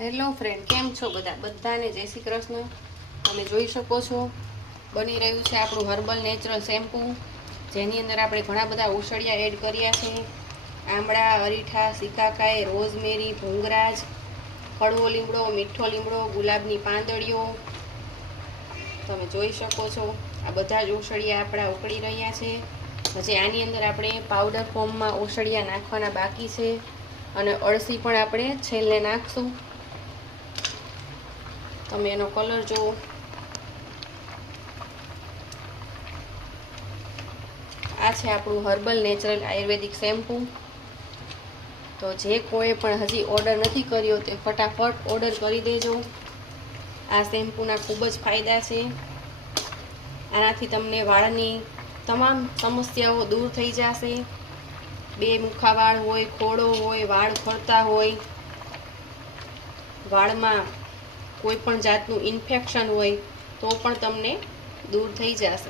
Hello friend, કેમ છો બધાને જય શ્રી કૃષ્ણ। તમે જોઈ શકો છો બની રહ્યું છે આપણું હર્બલ નેચરલ શેમ્પૂ, જેની અંદર આપણે ઘણા બધા ઔષધિયા એડ કર્યા છે। આમળા, અરીઠા, સિકાકાઈ, રોઝમેરી, ભૃંગરાજ, કડવો લીમડો, મીઠો લીમડો, ગુલાબની પાંદડીઓ, તમે જોઈ શકો છો આ બધા જ ઔષધિયા આપણા ઉકળી રહ્યા છે। હજી આની અંદર આપણે પાવડર ફોર્મમાં ઔષધિયા નાખવાના બાકી છે અને અળસી પણ આપણે છેલ્લે નાખશું। તમે એનો કલર જુઓ, આ છે આપણું હર્બલ નેચરલ આયુર્વેદિક શેમ્પૂ। તો જે કોઈ પણ હજી ઓર્ડર નથી કર્યો તે ફટાફટ ઓર્ડર કરી દેજો। આ શેમ્પૂના ખૂબ જ ફાયદા છે। આનાથી તમને વાળની તમામ સમસ્યાઓ દૂર થઈ જશે। બે મુખા વાળ હોય, ખોડો હોય, વાળ ખરતા હોય, વાળમાં કોઈ પણ જાતનું ઇન્ફેક્શન હોય તો પણ તમને દૂર થઈ જશે।